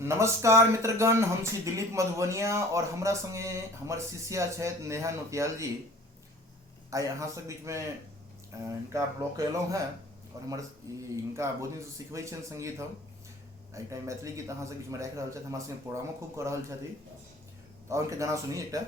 नमस्कार मित्रगण, हम छी दिलीप मधुबनिया और हमरा संगे हमर शिष्या छथि नेहा नोटियाल जी। आइ अहाँ सब बीच में हिनका ब्लॉक अयलहुँ हैं और हमर हिनका बहुत दिन से सिखबै छनि संगीत। हम एहि टाइम मैथिली गीत अहाँ सब बीच में राखि रहल छथि, हमरा संगे प्रोग्रामो खूब कऽ रहल छथि। और उनके गाना सुनी एकटा।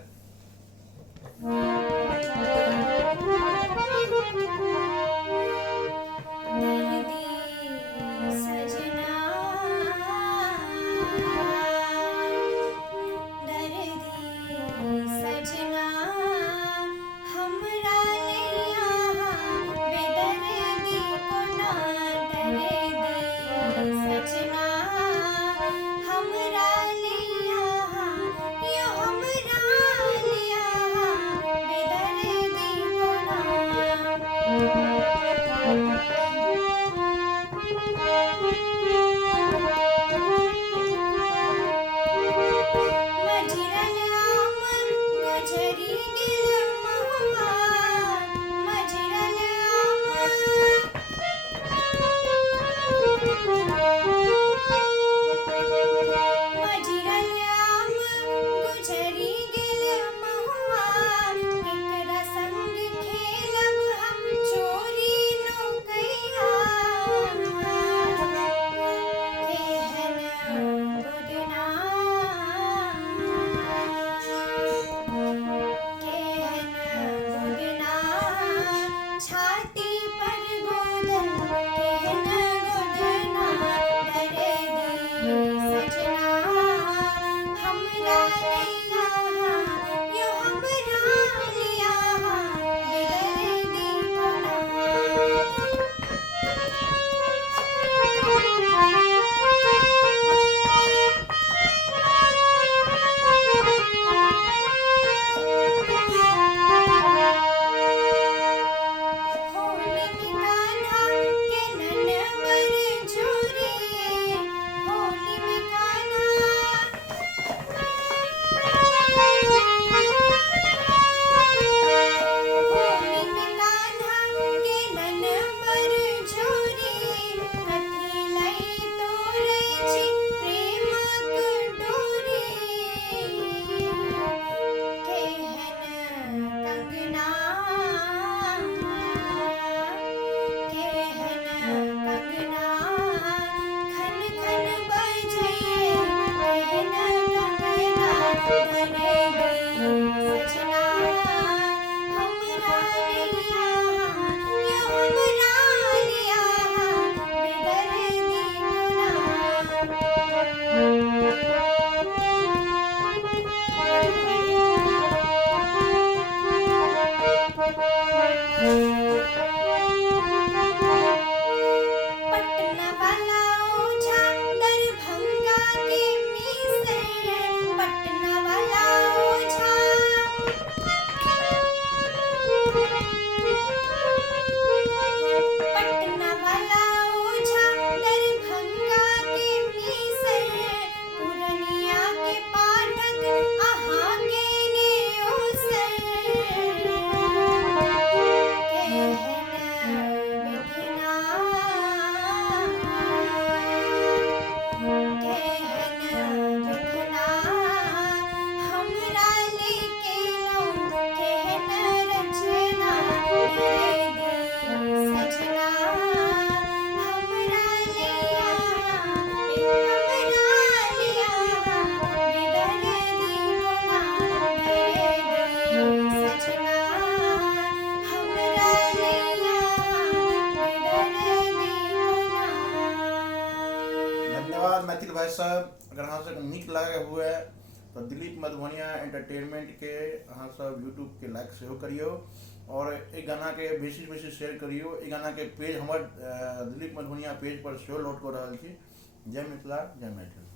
धन्यवाद मैथिल भाई साहब। अगर अहाँ सबके नीक लागे हुए तो दिलीप मधुबनिया एंटरटेनमेंट के अहाँ सब यूट्यूब के लाइक सेहो करियो और एक गाना के बेसी शेयर करियो। एक गाना के पेज हमर दिलीप मधुबनिया पेज पर सेहो लोड कर रहल छी। जय मिथिला, जय मैथिल।